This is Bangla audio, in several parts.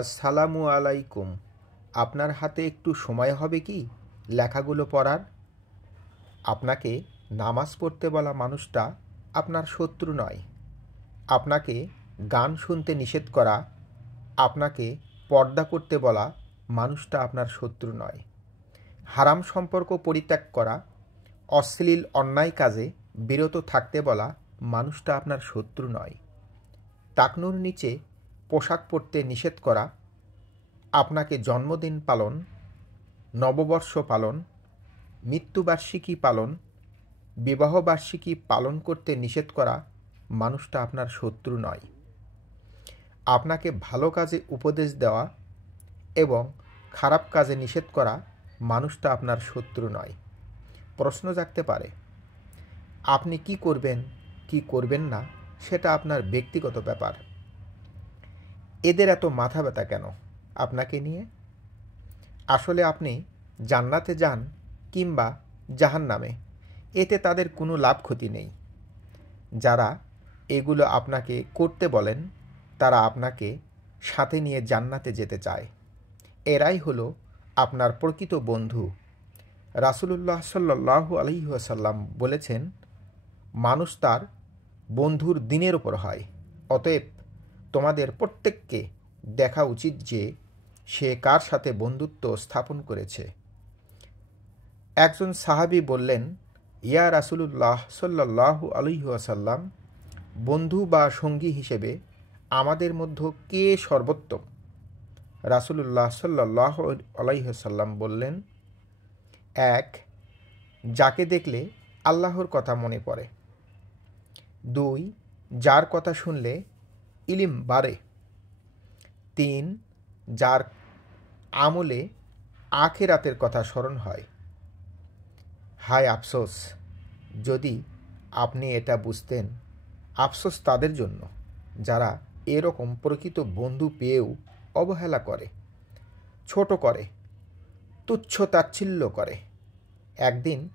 আসসালামু আলাইকুম। আপনার হাতে একটু সময় হবে কি লেখাগুলো পড়ার? আপনাকে নামাজ পড়তে বলা মানুষটা আপনার শত্রু নয়। আপনাকে গান শুনতে নিষেধ করা, আপনাকে পর্দা করতে বলা মানুষটা আপনার শত্রু নয়। হারাম সম্পর্ক পরিত্যাগ করা, অশ্লীল অন্যায় কাজে বিরত থাকতে বলা মানুষটা আপনার শত্রু নয়। টাকনুর নিচে পোশাক পরতে নিষেধ করা, আপনাকে জন্মদিন পালন, নববর্ষ পালন, মৃত্যুবার্ষিকী পালন, বিবাহবার্ষিকী পালন করতে নিষেধ করা মানুষটা আপনার শত্রু নয়। আপনাকে ভালো কাজে উপদেশ দেওয়া এবং খারাপ কাজে নিষেধ করা মানুষটা আপনার শত্রু নয়। প্রশ্ন জাগতে পারে, আপনি কি করবেন কি করবেন না সেটা আপনার ব্যক্তিগত ব্যাপার। এদের এত মাথা ব্যথা কেন আপনাকে নিয়ে? আসলে আপনি জান্নাতে যান কিংবা জাহান্নামে, এতে তাদের কোনো লাভ ক্ষতি নেই। যারা এগুলো আপনাকে করতে বলেন তারা আপনাকে সাথে নিয়ে জান্নাতে যেতে চায়। এরাই হলো আপনার প্রকৃত বন্ধু। রাসূলুল্লাহ সাল্লাল্লাহু আলাইহি ওয়াসাল্লাম বলেছেন, মানুষ তার বন্ধুর দিনের ওপর হয়। অতএব তোমাদের প্রত্যেককে দেখা উচিত যে সে কার সাথে বন্ধুত্ব স্থাপন করেছে। একজন সাহাবী বললেন, ইয়া রাসূলুল্লাহ সাল্লাল্লাহু আলাইহি ওয়াসাল্লাম, বন্ধু বা সঙ্গী হিসেবে আমাদের মধ্যে কে সর্বোত্তম? রাসূলুল্লাহ সাল্লাল্লাহু আলাইহি ওয়াসাল্লাম বললেন, এক, যাকে দেখলে আল্লাহর কথা মনে পড়ে। দুই, যার কথা শুনলে ইলম বাড়ে। তিন, যার আমলে আখিরাতের কথা স্মরণ হয়। হায় আফসোস, যদি আপনি এটা বুঝতেন। আফসোস তাদের জন্য যারা এরকম প্রকৃত বন্ধু পেয়েও অবহেলা করে, ছোট করে, তুচ্ছ তাচ্ছিল্য করে। একদিন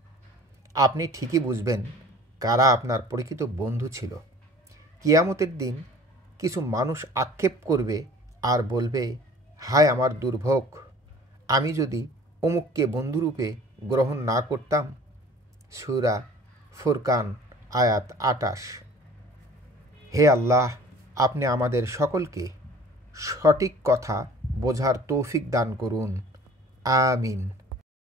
আপনি ঠিকই বুঝবেন কারা আপনার প্রকৃত বন্ধু ছিল। কিয়ামতের দিন কিছু মানুষ আক্ষেপ করবে আর বলবে, হায় আমার দুর্ভোগ, আমি যদি অমুককে বন্ধুরূপে গ্রহণ না করতাম। সূরা ফুরকান আয়াত ২৮। হে আল্লাহ, আপনি আমাদের সকলকে সঠিক কথা বোঝার তৌফিক দান করুন। আমিন।